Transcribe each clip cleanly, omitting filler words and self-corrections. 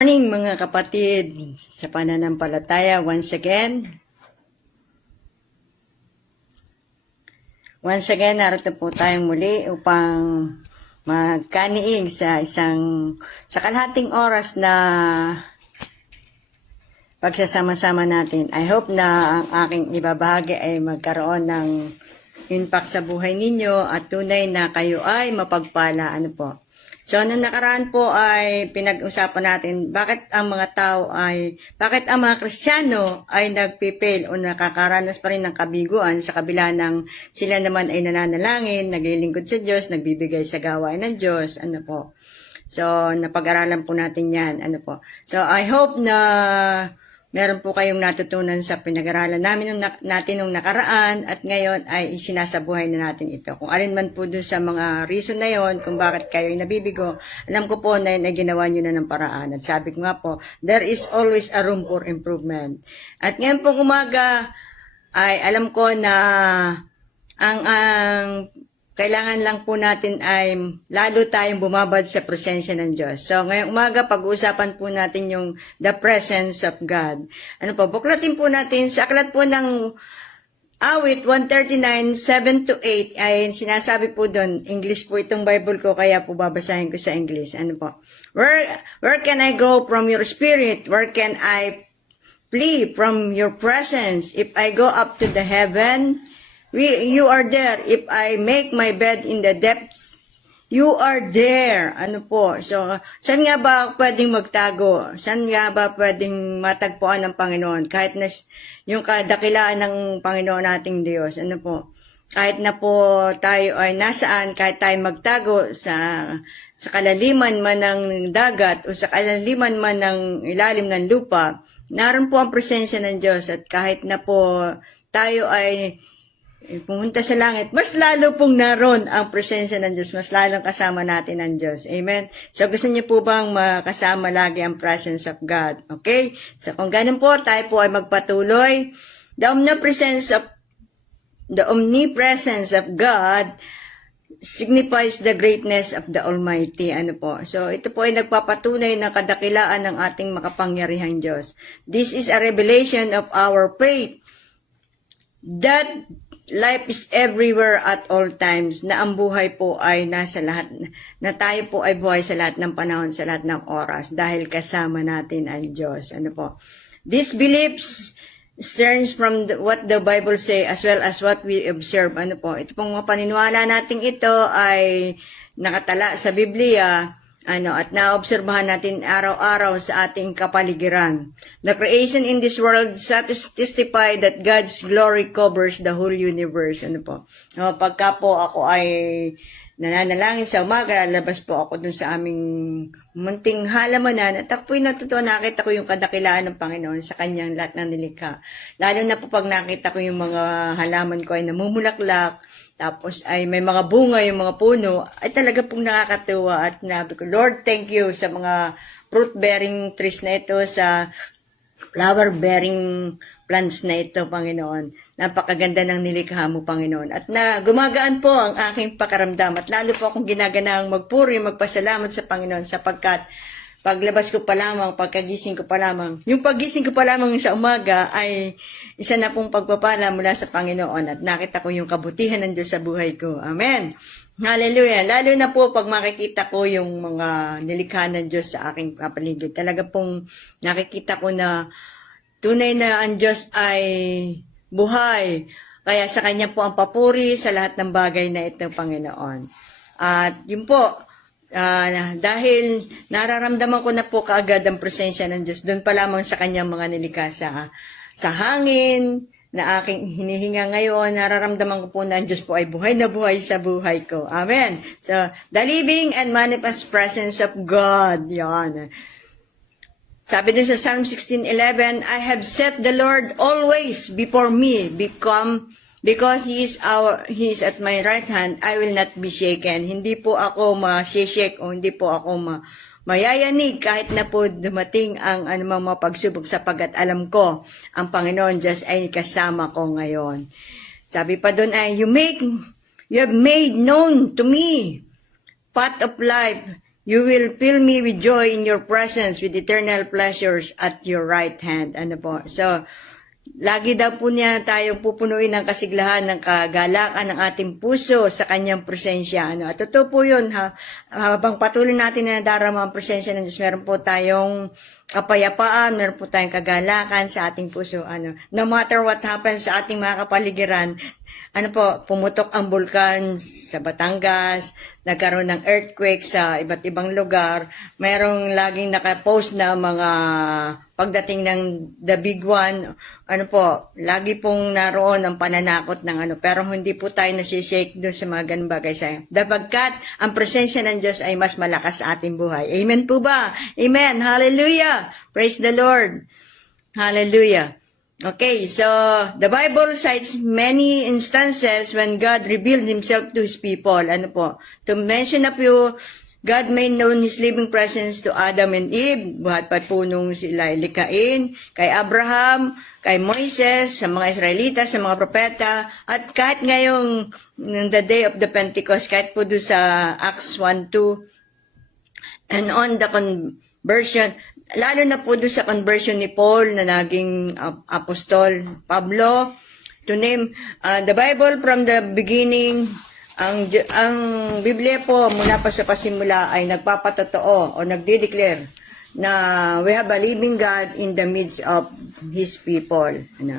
Morning mga kapatid sa pananampalataya once again. Narito po tayong muli upang magkaniig sa kalahating oras na pagsasama-sama natin. I hope na ang aking ibabahagi ay magkaroon ng impact sa buhay ninyo at tunay na kayo ay mapagpala. So, nung nakaraan po ay pinag-usapan natin bakit ang mga Kristiyano ay nagpipail o nakakaranas pa rin ng kabiguan sa kabila ng sila naman ay nananalangin, naglilingkod sa Diyos, nagbibigay sa gawain ng Diyos, So, napag-aralan po natin yan, So, I hope na meron po kayong natutunan sa pinag-aralan natin nung nakaraan at ngayon ay isinasabuhay na natin ito. Kung alin man po dun sa mga reason na yon kung bakit kayo ay nabibigo, alam ko po na yun ay ginawa nyo na ng paraan. At sabi ko nga po, there is always a room for improvement. At ngayon pong umaga ay alam ko na ang kailangan lang po natin ay lalo tayong bumabad sa presensya ng Diyos. So, ngayong umaga, pag-uusapan po natin yung the presence of God. Buklatin po natin sa aklat po ng Awit 139, 7-8, ay sinasabi po doon, English po itong Bible ko, kaya po babasahin ko sa English. Where can I go from your spirit? Where can I flee from your presence? If I go up to the heaven, you are there. If I make my bed in the depths, you are there. So, saan nga ba pwedeng magtago? Saan nga ba pwedeng matagpuan ng Panginoon? Kahit na yung kadakilaan ng Panginoon nating Diyos. Kahit na po tayo ay nasaan, kahit tayo magtago sa kalaliman man ng dagat o sa kalaliman man ng ilalim ng lupa, naroon po ang presensya ng Diyos. At kahit na po tayo ay pumunta sa langit, mas lalo pong naroon ang presensya ng Diyos, mas lalong kasama natin ang Diyos. Amen? So, gusto niyo po bang makasama lagi ang presence of God? Okay? So, kung ganun po, tayo po ay magpatuloy. The omnipresence of God signifies the greatness of the Almighty. So, ito po ay nagpapatunay ng kadakilaan ng ating makapangyarihang Diyos. This is a revelation of our faith that life is everywhere at all times, na ang buhay po ay nasa lahat, na tayo po ay buhay sa lahat ng panahon, sa lahat ng oras, dahil kasama natin ang Diyos. These beliefs stems from what the Bible say as well as what we observe. Ito pong mga paniniwala natin ito ay nakatala sa Biblia, at naobserbahan natin araw-araw sa ating kapaligiran. The creation in this world testify that God's glory covers the whole universe. Pagka po ako ay nananalangin sa umaga, lalabas po ako dun sa aming munting halamanan at ako po'y natutuwa, nakita ko yung kadakilaan ng Panginoon sa kanyang lahat ng nilikha. Lalo na po pag nakita ko yung mga halaman ko ay namumulaklak, tapos ay may mga bunga yung mga puno, ay talaga pong nakakatuwa at nabi ko, Lord, thank you sa mga fruit-bearing trees na ito, sa flower-bearing plants na ito, Panginoon. Napakaganda ng nilikha mo, Panginoon. At gumagaan po ang aking pakaramdam at lalo po akong ginaganang magpuri, magpasalamat sa Panginoon sapagkat paglabas ko pa lamang, pagkagising ko pa lamang, yung paggising ko pa lamang sa umaga ay isa na pong pagpapala mula sa Panginoon at nakita ko yung kabutihan ng Diyos sa buhay ko. Amen. Hallelujah. Lalo na po pag makikita ko yung mga nilikha ng Diyos sa aking kapaligid. Talaga pong nakikita ko na tunay na ang Diyos ay buhay. Kaya sa Kanya po ang papuri sa lahat ng bagay na ito, Panginoon. At yun po, dahil nararamdaman ko na po kaagad ang presensya ng Diyos, doon pa lamang sa Kanyang mga nilikha sa hangin na aking hinihinga ngayon, nararamdaman ko po na ang Diyos po ay buhay na buhay sa buhay ko. Amen. So, the living and manifest presence of God. Yan. Sabi din sa Psalm 16:11, I have set the Lord always before me, because He is at my right hand, I will not be shaken. Hindi po ako ma-shake o hindi po ako mayayanig kahit na po dumating ang anumang mga pagsubok sapagkat alam ko ang Panginoon Diyos ay kasama ko ngayon. Sabi pa doon ay, you have made known to me path of life. You will fill me with joy in your presence, with eternal pleasures at your right hand. Ano po? So, lagi daw po niya tayong pupunuin ng kasiglahan ng kagalakan ng ating puso sa kanyang presensya. Ano? At totoo po yun, habang patuloy natin na nadarama ang presensya ng Diyos, meron po tayong kapayapaan, meron po tayong kagalakan sa ating puso. Ano? No matter what happens sa ating mga kapaligiran, ano po, pumutok ang bulkan sa Batangas, nagkaroon ng earthquake sa iba't ibang lugar, mayroong laging nakapost na mga pagdating ng the big one, ano po, lagi pong naroon ang pananakot ng ano, pero hindi po tayo nasishake doon sa mga ganung bagay sa Dapagkat ang presensya ng Diyos ay mas malakas sa ating buhay. Amen po ba? Amen. Hallelujah. Praise the Lord. Hallelujah. Okay, so the Bible cites many instances when God revealed Himself to His people. Ano po? To mention a few, God made known His living presence to Adam and Eve, buhat pa po nung sila likain, kay Abraham, kay Moises, sa mga Israelita, sa mga propeta, at kahit ngayong the day of the Pentecost, kahit po doon sa Acts 1:2, and on the conversion, lalo na po doon sa conversion ni Paul na naging apostol, Pablo, to name, the Bible from the beginning, ang Biblia po mula pa sa pasimula ay nagpapatotoo o nagde-declare na we have a living God in the midst of His people. Ano?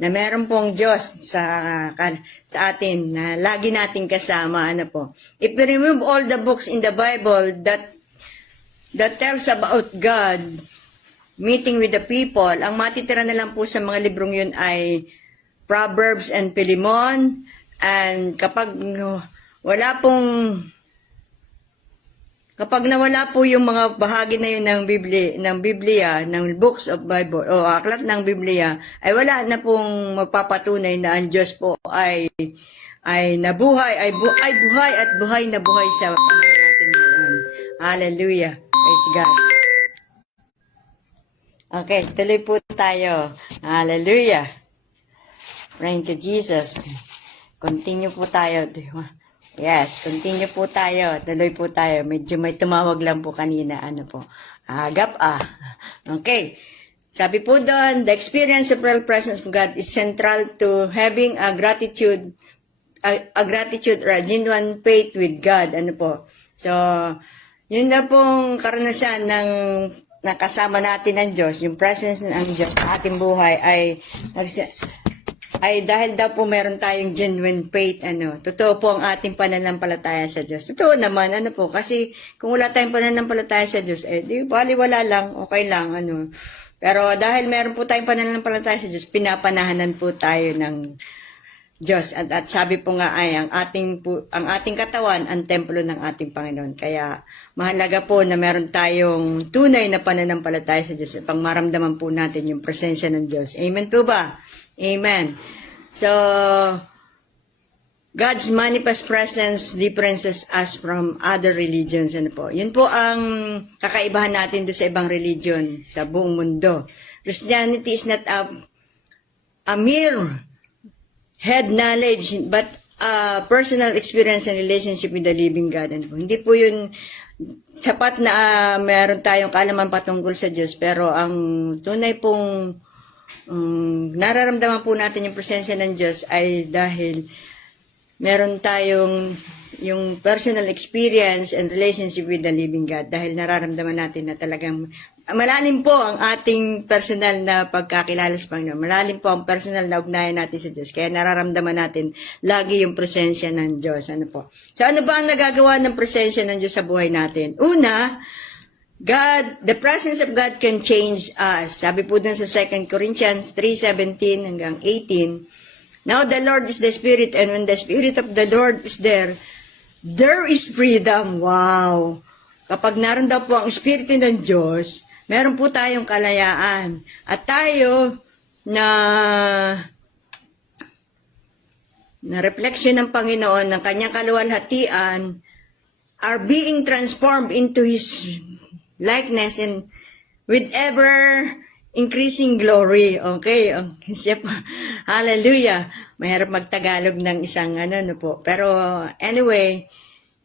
Na meron pong Diyos sa atin na lagi nating kasama. Ano po? If we remove all the books in the Bible that tells about God meeting with the people, ang matitira na lang po sa mga librong yun ay Proverbs and Philemon. And kapag nawala po yung mga bahagi na yun ng Biblia, ng books of Bible o aklat ng Biblia, ay wala na pong magpapatunay na ang Diyos po ay nabuhay, ay buhay at buhay na buhay sa panahon natin ngayon. Hallelujah. Praise God. Okay, tuloy po tayo. Hallelujah. Thank you, Jesus. Continue po tayo. Yes, continue po tayo. Tuloy po tayo. Medyo may tumawag lang po kanina. Ano po? Agap. Okay. Sabi po doon, the experience of real presence of God is central to having a gratitude or a genuine faith with God. Ano po? So, yun na pong karanasan ng nakasama natin ng Diyos, yung presence ng Diyos sa ating buhay ay dahil daw po meron tayong genuine faith, ano. Totoo po ang ating pananampalataya sa Diyos. Totoo naman, ano po, kasi kung wala tayong pananampalataya sa Diyos, di baliwala lang, okay lang, ano. Pero dahil meron po tayong pananampalataya sa Diyos, pinapanahanan po tayo ng Diyos. At sabi po nga ay ang ating katawan ang templo ng ating Panginoon. Kaya mahalaga po na meron tayong tunay na pananampalataya sa Diyos at pang maramdaman po natin yung presensya ng Diyos. Amen po ba? Amen. So, God's manifest presence differences us from other religions. Ano po? Yun po ang kakaibahan natin doon sa ibang religion sa buong mundo. Christianity is not a mere head knowledge, but personal experience and relationship with the living God. And hindi po yun sapat na meron tayong kaalaman patungkol sa Diyos, pero ang tunay pong nararamdaman po natin yung presensya ng Diyos ay dahil meron tayong yung personal experience and relationship with the living God, dahil nararamdaman natin na talagang malalim po ang ating personal na pagkakilala sa Panginoon. Malalim po ang personal na ugnayan natin sa Diyos. Kaya nararamdaman natin lagi yung presensya ng Diyos. Ano po? So ano ba ang nagagawa ng presensya ng Diyos sa buhay natin? Una, the presence of God can change us. Sabi po dun sa 2 Corinthians 3:17 hanggang 18, now the Lord is the Spirit, and when the Spirit of the Lord is there is freedom. Wow! Kapag naroon daw po ang Espiritu ng Diyos, meron po tayong kalayaan. At tayo na reflection ng Panginoon, ng kanyang kaluwalhatian, are being transformed into His likeness and with ever increasing glory. Okay? Hallelujah. Mahirap magtagalog ng isang no po. Pero anyway,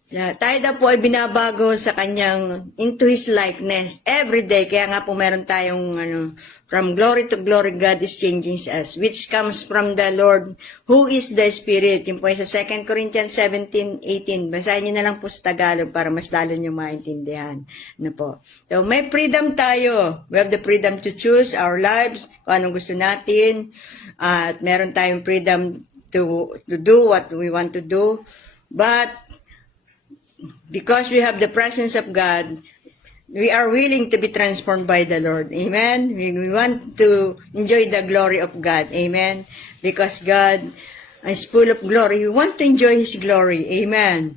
Tayo daw po ay binabago sa kanyang into His likeness every day. Kaya nga po meron tayong from glory to glory, God is changing us, which comes from the Lord who is the Spirit. Yung po sa 2 Corinthians 17:18. Basahin niyo na lang po sa Tagalog para mas lalo niyo maintindihan. Ano po? So may freedom tayo. We have the freedom to choose our lives, kung anong gusto natin. At meron tayong freedom to do what we want to do. But because we have the presence of God, we are willing to be transformed by the Lord. Amen? We want to enjoy the glory of God. Amen? Because God is full of glory. We want to enjoy His glory. Amen?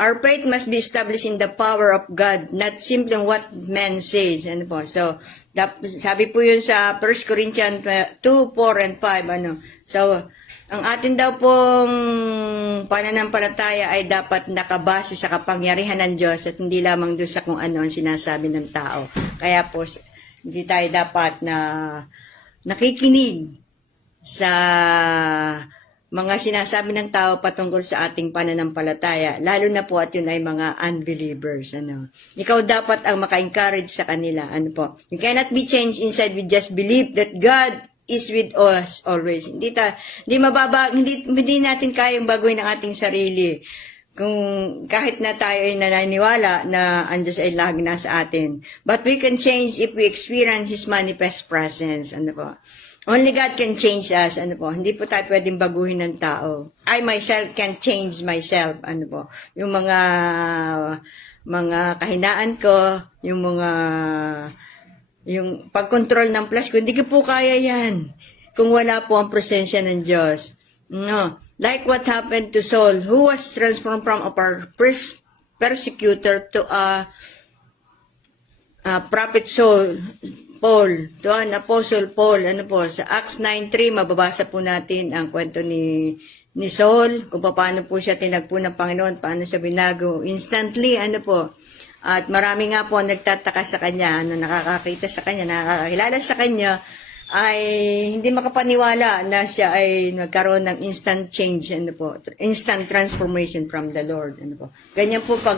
Our faith must be established in the power of God, not simply what man says. Ano po? So, sabi po yun sa 1 Corinthians 2, 4, and 5. So, ang atin daw pong pananampalataya ay dapat nakabase sa kapangyarihan ng Diyos at hindi lamang doon sa kung ano ang sinasabi ng tao. Kaya po, hindi tayo dapat na nakikinig sa mga sinasabi ng tao patungkol sa ating pananampalataya, lalo na po at yun ay mga unbelievers. Ikaw dapat ang maka-encourage sa kanila. You cannot be changed inside with just believe that God is with us always. Hindi natin kayang baguhin ang ating sarili. Kung kahit na tayo ay naniniwala na ang Diyos ay lagi nasa atin. But we can change if we experience His manifest presence. Only God can change us. Hindi po tayo pwedeng baguhin ng tao. I myself can change myself. Yung mga kahinaan ko, yung pag-control ng flesh ko, hindi ko po kaya yan kung wala po ang presensya ng Diyos. No. Like what happened to Saul, who was transformed from a persecutor to a prophet Paul, to an apostle Paul. Sa Acts 9:3, mababasa po natin ang kwento ni Saul, kung paano po siya tinagpo ng Panginoon, paano siya binago. Instantly, At marami nga po nagtataka sa kanya, nakakakita sa kanya, nakakakilala sa kanya, ay hindi makapaniwala na siya ay nagkaroon ng instant change, instant transformation from the Lord. Ganyan po pag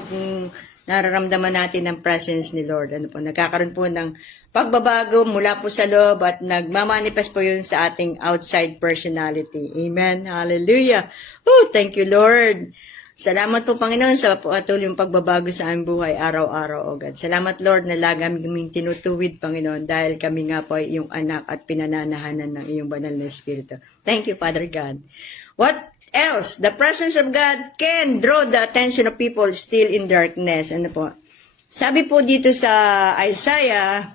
nararamdaman natin ang presence ni Lord. Nagkakaroon po ng pagbabago mula po sa loob at nagmamanifest po yun sa ating outside personality. Amen. Hallelujah. Oh, thank you, Lord. Salamat po, Panginoon, sa patuloy yung pagbabago sa aming buhay araw-araw, O God. Salamat, Lord, na lagi kaming tinutuwid, Panginoon, dahil kami nga po ay iyong anak at pinananahanan ng iyong banal na Espiritu. Thank you, Father God. What else? The presence of God can draw the attention of people still in darkness. Sabi po dito sa Isaiah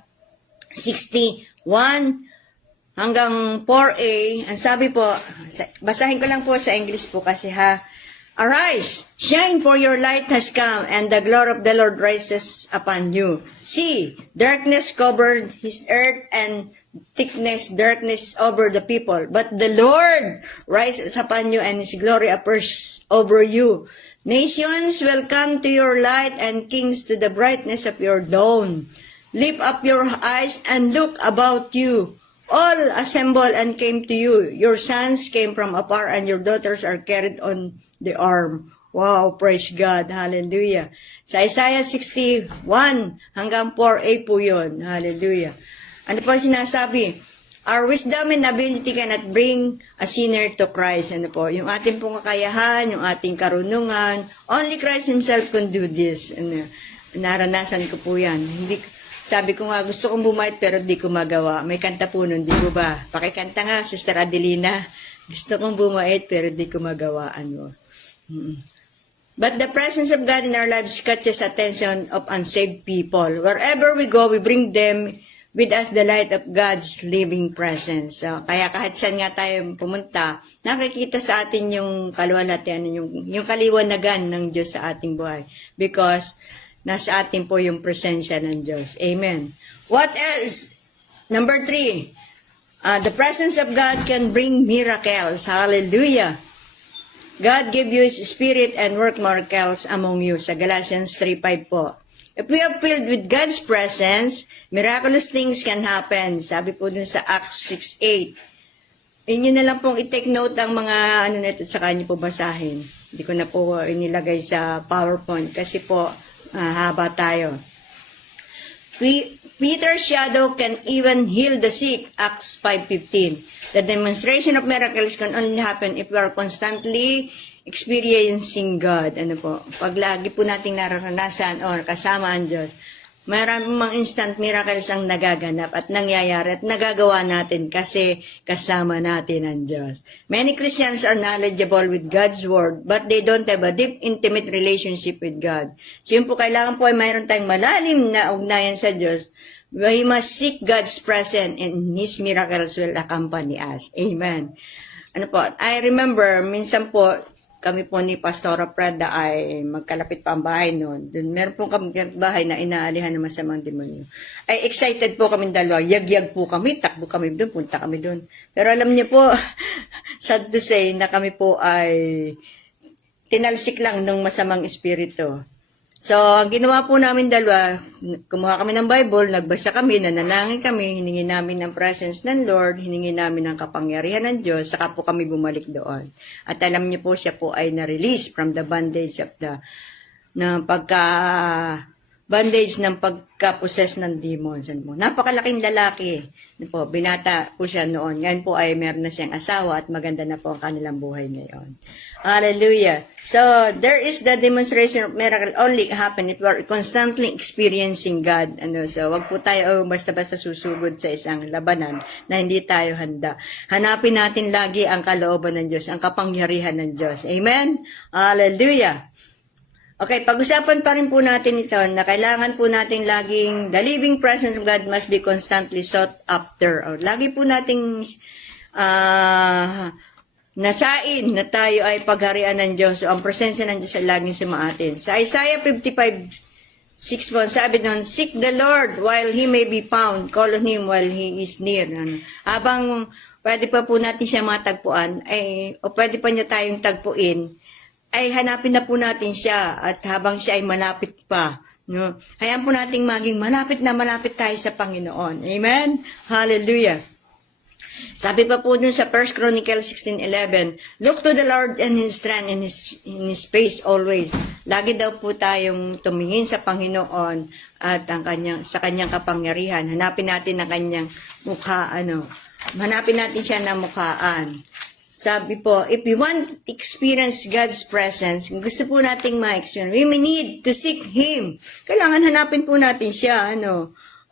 61 hanggang 4a, ang sabi po, basahin ko lang po sa English po kasi Arise, shine, for your light has come, and the glory of the Lord rises upon you. See, darkness covered his earth, and darkness over the people. But the Lord rises upon you, and his glory appears over you. Nations will come to your light, and kings to the brightness of your dawn. Lift up your eyes and look about you. All assembled and came to you. Your sons came from afar, and your daughters are carried on the arm. Wow, praise God. Hallelujah. Sa Isaiah 61 hanggang 4a po yun. Hallelujah. Ano po sinasabi? Our wisdom and ability cannot bring a sinner to Christ. Yung ating pong kakayahan, yung ating karunungan, only Christ Himself can do this. Naranasan ko po yan. Sabi ko nga, gusto kong bumait pero di ko magawa. May kanta po nun, di ko ba? Pakikanta nga, Sister Adelina. Gusto kong bumait pero di ko magawa. But the presence of God in our lives catches attention of unsaved people. Wherever we go, we bring them with us the light of God's living presence. So, kaya kahit saan nga tayo pumunta, nakikita sa atin yung kaluwalhatian, yung kaliwanagan ng Diyos sa ating buhay. Because nasa atin po yung presensya ng Diyos. Amen. What else? Number 3, the presence of God can bring miracles. Hallelujah. God gave you His Spirit and work miracles among you. Sa Galatians 3:5 po. If we are filled with God's presence, miraculous things can happen. Sabi po dun sa Acts 6:8. Inyo na lang pong i-take note ang mga nito sa kanya po basahin. Hindi ko na po inilagay sa PowerPoint kasi po haba tayo. Peter's shadow can even heal the sick, Acts 5:15. The demonstration of miracles can only happen if we are constantly experiencing God. Ano po? Pag lagi po nating nararanasan or kasama ang Diyos, maraming mga instant miracles ang nagaganap at nangyayari at nagagawa natin kasi kasama natin ang Diyos. Many Christians are knowledgeable with God's Word but they don't have a deep, intimate relationship with God. So yun po, kailangan po ay mayroon tayong malalim na ugnayan sa Diyos. We must seek God's presence and His miracles will accompany us. Amen. Ano po, I remember, minsan po, kami po ni Pastora Prada ay magkalapit pa ang bahay noon. Meron po kami bahay na inaalihan ng masamang demonyo. Ay excited po kami dalawa. Yag-yag po kami, takbo kami doon, punta kami doon. Pero alam niyo po, sad to say na kami po ay tinalsik lang ng masamang espiritu. So, ang ginawa po namin dalawa, kumuha kami ng Bible, nagbasa kami, nanalangin kami, hiningi namin ng presence ng Lord, hiningi namin ng kapangyarihan ng Diyos, saka po kami bumalik doon. At alam niyo po, siya po ay na-release from the bondage of bandage ng pagka-possess ng demons. Napakalaking lalaki. Po, binata po siya noon. Ngayon po ay meron na siyang asawa at maganda na po ang kanilang buhay ngayon. Hallelujah. So, there is the demonstration of miracle only happen if we are constantly experiencing God. So, wag po tayo basta-basta susugod sa isang labanan na hindi tayo handa. Hanapin natin lagi ang kalooban ng Diyos, ang kapangyarihan ng Diyos. Amen? Hallelujah. Okay, pag-usapan pa rin po natin ito na kailangan po natin laging, the living presence of God must be constantly sought after. Or lagi po nating nasain na tayo ay pagharian ng Diyos. So, ang presensya ng Diyos ay laging sumaatin. Sa Isaiah 55:6, sabi doon, seek the Lord while He may be found. Call on Him while He is near. Habang pwede pa po natin siya matagpuan, o pwede pa niya tayong tagpuin, ay hanapin na po natin siya at habang siya ay malapit pa. No? Hayaan po nating maging malapit na malapit tayo sa Panginoon. Amen? Hallelujah. Sabi pa po dun sa 1 Chronicles 16:11, look to the Lord and His strength in His face always. Lagi daw po tayong tumingin sa Panginoon at sa kanyang kapangyarihan. Hanapin natin ang kanyang mukha, hanapin natin siya na mukhaan. Sabi po, if we want to experience God's presence, gusto po nating ma-experience, we may need to seek Him. Kailangan hanapin po natin siya,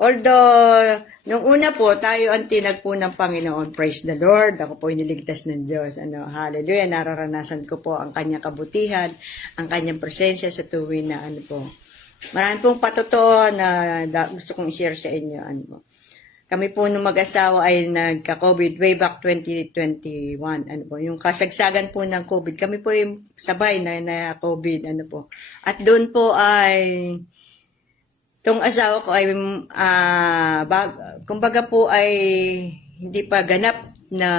Although, nung una po, tayo ang tinag po ng Panginoon. Praise the Lord. Ako po iniligtas ng Diyos. Hallelujah. Nararanasan ko po ang kanyang kabutihan, ang kanyang presensya sa tuwin na Marami pong patotoo na gusto kong i-share sa inyo. Kami po nung mag-asawa ay nagka-COVID way back 2021. Yung kasagsagan po ng COVID. Kami po yung sabay na COVID. At doon po ay itong asawa ko ay kumbaga po ay hindi pa ganap na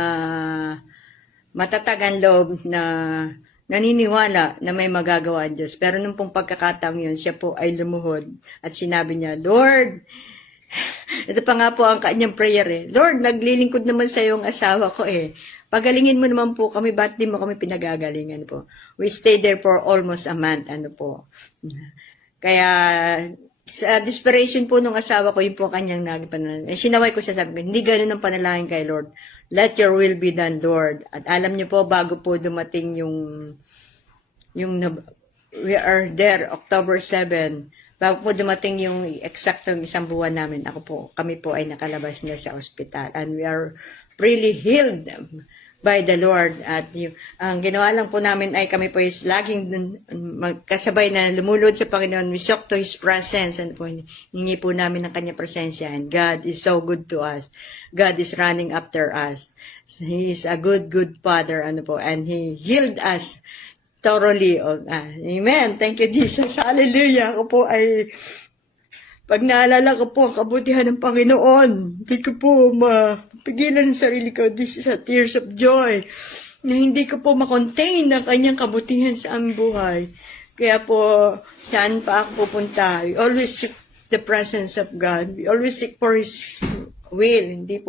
matatag ang loob na naniniwala na may magagawa ang Diyos. Pero nung pong pagkakataong yun, siya po ay lumuhod at sinabi niya, Lord, ito pa nga po ang kanyang prayer Lord, naglilingkod naman sa yung asawa ko Pagalingin mo naman po kami, ba't di mo kami pinagagalingan po? We stayed there for almost a month, Kaya, sa desperation po nung asawa ko, yun po kanyang nagpanalangin. Sinaway ko siya, sabi ko, hindi ganun ang panalangin kay Lord. Let your will be done, Lord. At alam niyo po, bago po dumating we are there, October 7, bago po dumating yung eksaktong isang buwan namin, kami po ay nakalabas na sa ospital. And we are really healed by the Lord. At ang ginawa lang po namin ay kami po is laging magkasabay na lumulod sa Panginoon. We sought to His presence. And po, hingi po namin ng kanyang presensya. And God is so good to us. God is running after us. He is a good Father. And He healed us thoroughly. Amen. Thank you, Jesus. Hallelujah. Ako po ay pag naalala ko po ang kabutihan ng Panginoon, hindi ko po mapigilan ang sarili ko. This is a tears of joy na hindi ko po makontain ang kanyang kabutihan sa aming buhay. Kaya po, saan pa ako pupunta? We always seek the presence of God. We always seek for His will. Hindi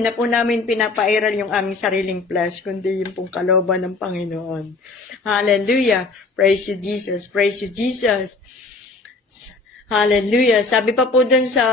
na po namin pinapairal yung aming sariling flesh, kundi yung pong kalooban ng Panginoon. Hallelujah. Praise you, Jesus. Praise you, Jesus. Hallelujah. Sabi pa po dun sa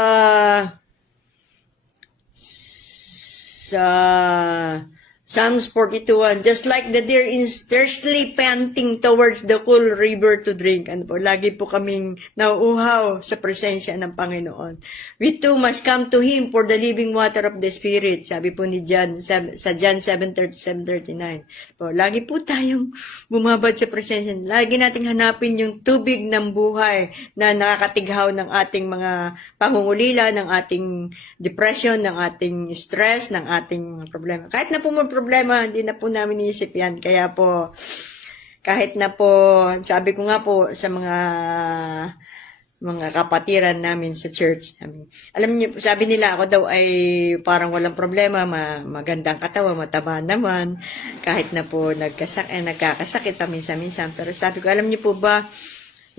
Psalms 42:1, just like the deer is thirstily panting towards the cool river to drink. Ano po, lagi po kaming nauuhaw sa presensya ng Panginoon. We too must come to Him for the living water of the Spirit. Sabi po ni John sa John 7:37-39. Po, lagi po tayong bumabad sa presensya. Lagi nating hanapin yung tubig ng buhay na nakakatighaw ng ating mga pangungulila, ng ating depression, ng ating stress, ng ating mga problema. Kahit na po problema, hindi na po namin iisip yan. Kaya po, kahit na po, sabi ko nga po sa mga kapatiran namin sa church, alam niyo, sabi nila ako daw ay parang walang problema, magandang katawan, mataba naman, kahit na po nagkakasakit minsan-minsan. Pero sabi ko, alam niyo po ba,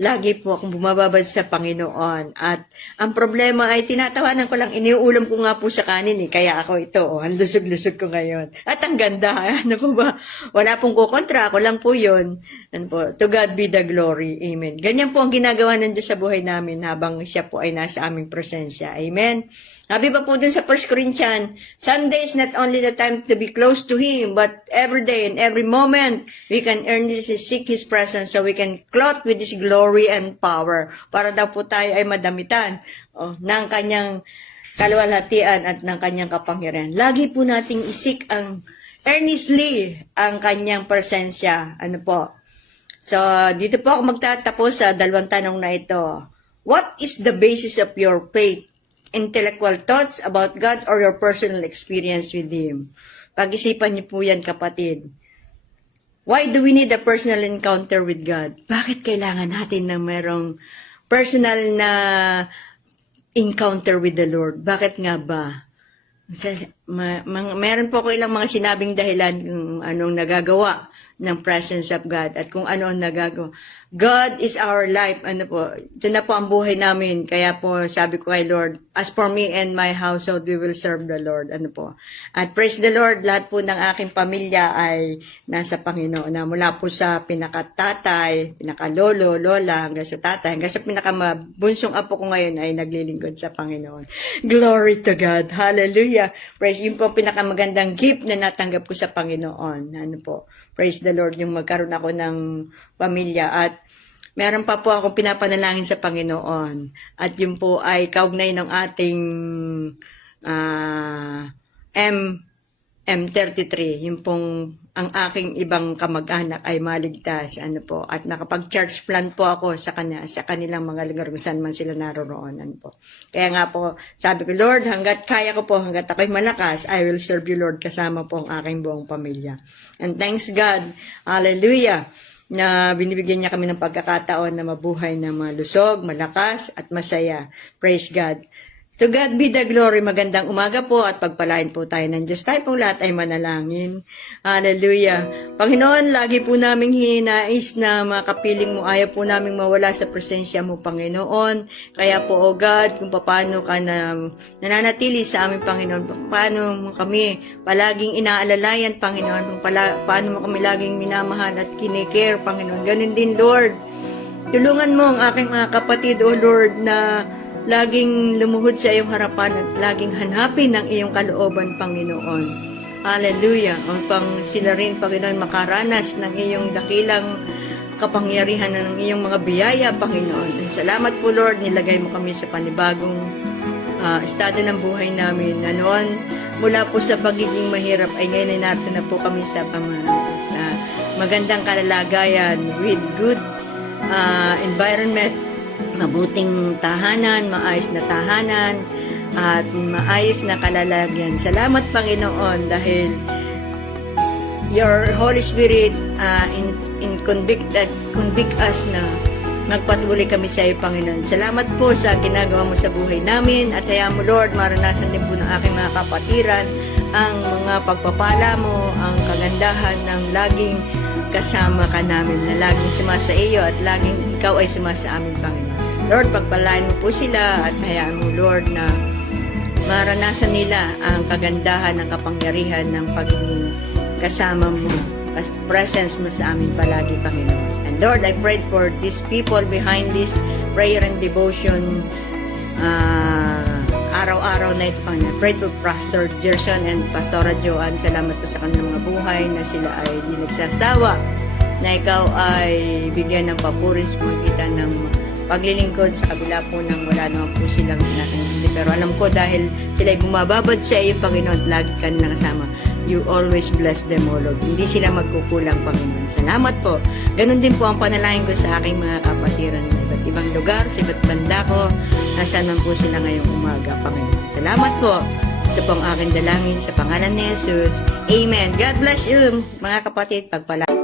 lagi po akong bumababad sa Panginoon. At ang problema ay tinatawanan ko lang, iniuulam ko nga po sa kanin kaya ako ito, ang lusog-lusog ko ngayon. At ang ganda, ano po ba? Wala pong kukontra, ako lang po yun. Ano po, to God be the glory. Amen. Ganyan po ang ginagawa ng Diyos sa buhay namin habang siya po ay nasa aming presensya. Amen. Sabi pa po dun sa 1 Corinthians, Sunday is not only the time to be close to Him, but every day and every moment, we can earnestly seek His presence so we can clothe with His glory and power. Para daw po tayo ay madamitan ng Kanyang kaluwalhatian at ng Kanyang kapangyarihan. Lagi po nating isik earnestly ang Kanyang presensya. Ano po? So, dito po ako magtatapos sa dalawang tanong na ito. What is the basis of your faith? Intellectual thoughts about God or your personal experience with Him? Pag-isipan niyo po yan, kapatid. Why do we need a personal encounter with God? Bakit kailangan natin ng merong personal na encounter with the Lord? Bakit nga ba? Meron po ako ilang mga sinabing dahilan kung anong nagagawa ng presence of God at kung ano ang nagagawa. God is our life. Ano po, ito na po ang buhay namin. Kaya po sabi ko kay Lord, as for me and my household, we will serve the Lord. Ano po. At praise the Lord, lahat po ng aking pamilya ay nasa Panginoon. Na mula po sa pinakatatay, pinakalolo, lola, hanggang sa tatay, hanggang sa pinakabunsong apo ko ngayon ay naglilingkod sa Panginoon. Glory to God. Hallelujah. Praise, yun po pinakamagandang gift na natanggap ko sa Panginoon. Ano po. Praise the Lord, yung magkaroon ako ng pamilya. At meron pa po akong pinapanalangin sa Panginoon. At yun po ay kaugnay ng ating M33. Yun pong ang aking ibang kamag-anak ay maligtas. Ano po. At nakapag-church plan po ako sa kanilang mga lugar kung saan man sila naroroon. Ano po. Kaya nga po, sabi ko, Lord, hanggat kaya ko po, hanggat ako'y malakas, I will serve you, Lord, kasama po ang aking buong pamilya. And thanks God, hallelujah, na binibigyan niya kami ng pagkakataon na mabuhay na malusog, malakas, at masaya. Praise God. To God be the glory. Magandang umaga po at pagpalain po tayo ng Diyos. Tayo pong lahat ay manalangin. Hallelujah. Panginoon, lagi po naming hinais na makapiling mo. Ayaw po naming mawala sa presensya mo, Panginoon. Kaya po, O God, kung paano ka nananatili sa aming Panginoon, paano mo kami palaging inaalalayan, Panginoon, paano mo kami laging minamahal at kinikare, Panginoon. Ganun din, Lord. Tulungan mo ang aking mga kapatid, O Lord, na laging lumuhod sa iyong harapan at laging hanapin ang iyong kalooban, Panginoon. Hallelujah. Upang sila rin, Panginoon, makaranas ng iyong dakilang kapangyarihan ng iyong mga biyaya, Panginoon. And salamat po, Lord, nilagay mo kami sa panibagong estado ng buhay namin. Noon, mula po sa pagiging mahirap, ay ngayon ay natin na po kami sa magandang kalalagayan with good environment, mabuting tahanan, maayos na tahanan, at maayos na kalalagyan. Salamat, Panginoon, dahil your Holy Spirit convict us na magpatuloy kami sa iyo, Panginoon. Salamat po sa ginagawa mo sa buhay namin at hayaan mo, Lord, maranasan din po ng aking mga kapatiran ang mga pagpapala mo, ang kagandahan ng laging kasama ka namin, na laging sumasa iyo at laging ikaw ay sumasa amin, Panginoon. Lord, pagpalain mo po sila at hayaan mo, Lord, na maranasan nila ang kagandahan ng kapangyarihan ng pagiging kasama mo, presence mo sa amin palagi, Panginoon. And Lord, I prayed for these people behind this prayer and devotion araw-araw na ito, Panginoon. Pray for Pastor Gerson and Pastora Joanne. Salamat po sa kanilang mga buhay na sila ay di nagsasawa, na ikaw ay bigyan ng papuris mo kita ng paglilingkod sa kabila po ng wala naman po silang nakikita. Pero alam ko dahil sila ay bumababad sa iyo, Panginoon, lagi ka nilang kasama. You always bless them, O Lord. Hindi sila magkukulang, Panginoon. Salamat po. Ganon din po ang panalangin ko sa aking mga kapatiran na iba't ibang lugar, sa iba't banda ko. Nasaan man po sila ngayong umaga, Panginoon. Salamat po. Ito po ang aking dalangin sa pangalan ni Jesus. Amen. God bless you, mga kapatid. Pagpala.